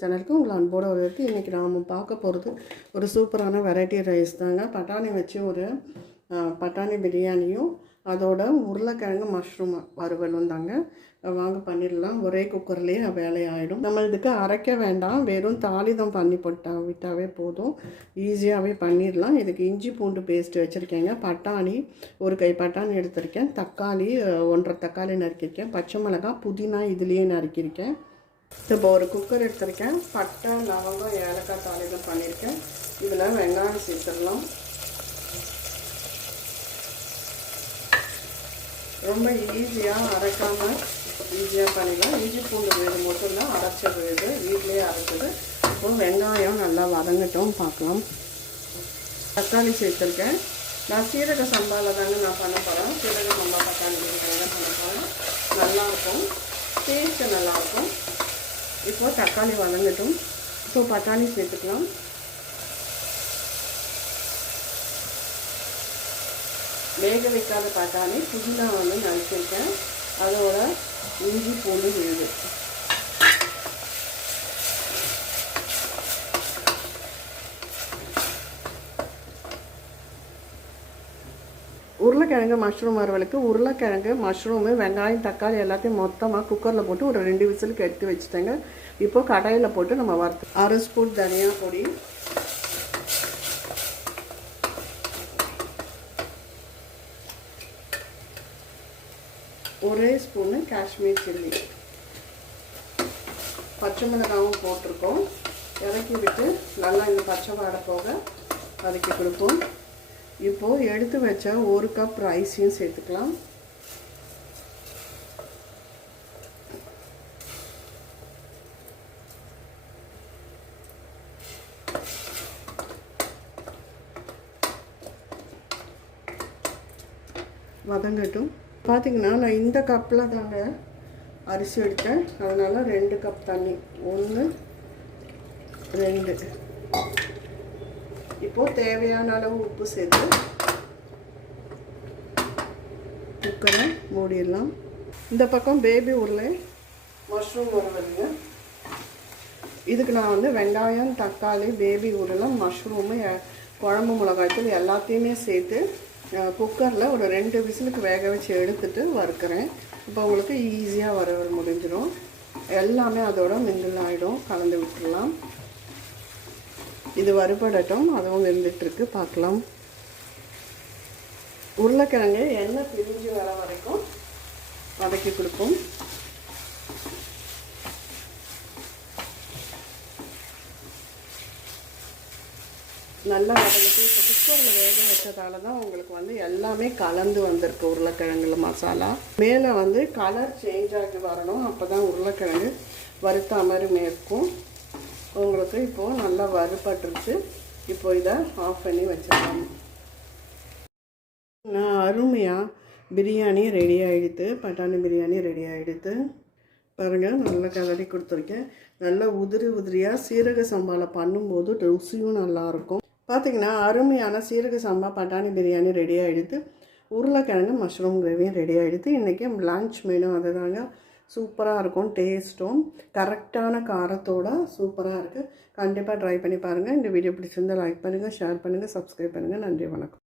சேனலுக்கு உங்களை அன்போடு வரவேற்கு இன்றைக்கி நாம் பார்க்க போகிறது ஒரு சூப்பரான வெரைட்டி ரைஸ் தாங்க. பட்டாணி வச்சு ஒரு பட்டாணி பிரியாணியும் அதோட உருளைக்கிழங்கு மஷ்ரூம் வறுவலும் தாங்க. வாங்க பண்ணிடலாம். ஒரே குக்கர்லேயே வேலையாயிடும் நம்ம இதுக்கு அரைக்க வேண்டாம். வெறும் தாளிதம் பண்ணி போட்டா விட்டாவே போதும். ஈஸியாகவே பண்ணிடலாம். இதுக்கு இஞ்சி பூண்டு பேஸ்ட் வச்சுருக்கேங்க. பட்டாணி ஒரு கை பட்டாணி எடுத்திருக்கேன். தக்காளி ஒன்றரை தக்காளி நறுக்கியிருக்கேன். பச்சை மிளகாய் புதினா இதுலேயே நறுக்கியிருக்கேன். இப்போ ஒரு குக்கர் எடுத்திருக்கேன். பட்டை லவங்கம் ஏலக்காய் தாளிதம் பண்ணியிருக்கேன் இதில் வெங்காயம் சேர்த்துடலாம். ரொம்ப ஈஸியாக அரைக்காமல் ஈஸியாக பண்ணிடலாம். இஞ்சி பூண்டு விழுது மட்டும்தான் அரைச்ச விழுது. வீட்டிலேயே அரைச்சது. இப்போ வெங்காயம் நல்லா வதங்கட்டும் பார்க்கலாம். தக்காளி சேர்த்துருக்கேன். நான் சீரக சம்பாவில் தாங்க நான் பண்ண போகிறேன் சீரக சம்பா தக்காளி பண்ண போகிறேன் நல்லாயிருக்கும். டேஸ்ட்டு நல்லாயிருக்கும். இப்போ தக்காளி வதங்கட்டும். இப்போ பட்டாணி சேர்த்துக்கலாம். வேக வைக்காத பட்டாணி புதினா வந்து நறுக்கிருக்கேன் அதோட இஞ்சி பூண்டு விழுது. உருளைக்கிழங்கு மஷ்ரூம் வறுவலுக்கு உருளைக்கிழங்கு மஷ்ரூமு வெங்காயம் தக்காளி எல்லாத்தையும் மொத்தமாக குக்கரில் போட்டு ஒரு ரெண்டு விசிலுக்கு எடுத்து வச்சுட்டேங்க. இப்போது கடையில் போட்டு நம்ம வறுத்து அரை ஸ்பூன் தனியா பொடி. ஒரே ஸ்பூனு காஷ்மீர் சில்லி. பச்சை மிளகாவும் போட்டிருக்கோம். இறக்கி விட்டு நல்லா இந்த பச்சை வாடை போக வதக்கி கொடுப்போம். இப்போது எடுத்து வச்ச ஒரு கப் ரைஸையும் சேர்த்துக்கலாம். வதங்கட்டும். பார்த்தீங்கன்னா நான் இந்த கப்பில் தாங்க அரிசி எடுத்தேன். அதனால் ரெண்டு கப் தண்ணி. ஒன்று ரெண்டு. இப்போது தேவையான அளவு உப்பு சேர்த்து குக்கரை மூடிடலாம். இந்த பக்கம் பேபி உருளை மஷ்ரூம் வருவதுங்க இதுக்கு நான் வந்து வெங்காயம் தக்காளி பேபி உருளை மஷ்ரூமு குழம்பு மிளகாய்த்தூள் எல்லாத்தையுமே சேர்த்து குக்கரில் ஒரு ரெண்டு விசிலுக்கு வேக வச்சு எடுத்துட்டு வறுக்கிறேன். இப்போ உங்களுக்கு ஈஸியாக வர முடிஞ்சிடும். எல்லாமே அதோட மிங்கிள் ஆகிடும் கலந்து விட்டுடலாம். இது வறுபடட்டும். அதுவும் வெந்துட்டுருக்கு பார்க்கலாம். உருளைக்கிழங்கு எண்ணெய் பிரிஞ்சு வர வரைக்கும் வதக்கி கொடுப்போம். நல்லா வதங்கிட்டு இப்போ குக்கரில் வேக வச்சதால தான் உங்களுக்கு வந்து எல்லாமே கலந்து வந்திருக்கு உருளைக்கிழங்குல மசாலா. மேலே வந்து கலர் சேஞ்ச் ஆகி வரணும். அப்போ தான் உருளைக்கிழங்கு வறுத்த மாதிரி இருக்கும். உங்களுக்கு இப்போது நல்லா வறுபட்டுருச்சு. இப்போ இதை ஆஃப் பண்ணி வச்சிடலாம். நான் அருமையாக பிரியாணி ரெடி ஆகிடுது பட்டாணி பிரியாணி ரெடி ஆகிடுது பாருங்கள் நல்லா கலரி கொடுத்துருக்கேன். நல்லா உதிரி உதிரியாக சீரக சம்பாவில் பண்ணும்போது ருசியும் நல்லாயிருக்கும் பார்த்தீங்கன்னா அருமையான சீரக சம்பா பட்டாணி பிரியாணி ரெடி ஆகிடுது உருளைக்கிழங்கு மஷ்ரூம் கிரேவியும் ரெடி ஆகிடுது இன்றைக்கி லஞ்ச் மெனு அதுதாங்க. சூப்பராக இருக்கும் டேஸ்ட்டும் கரெக்டான காரத்தோட சூப்பராக இருக்குது கண்டிப்பாக ட்ரை பண்ணி பாருங்கள் இந்த வீடியோ பிடிச்சிருந்தால் லைக் பண்ணுங்கள் ஷேர் பண்ணுங்கள் சப்ஸ்கிரைப் பண்ணுங்கள் நன்றி வணக்கம்.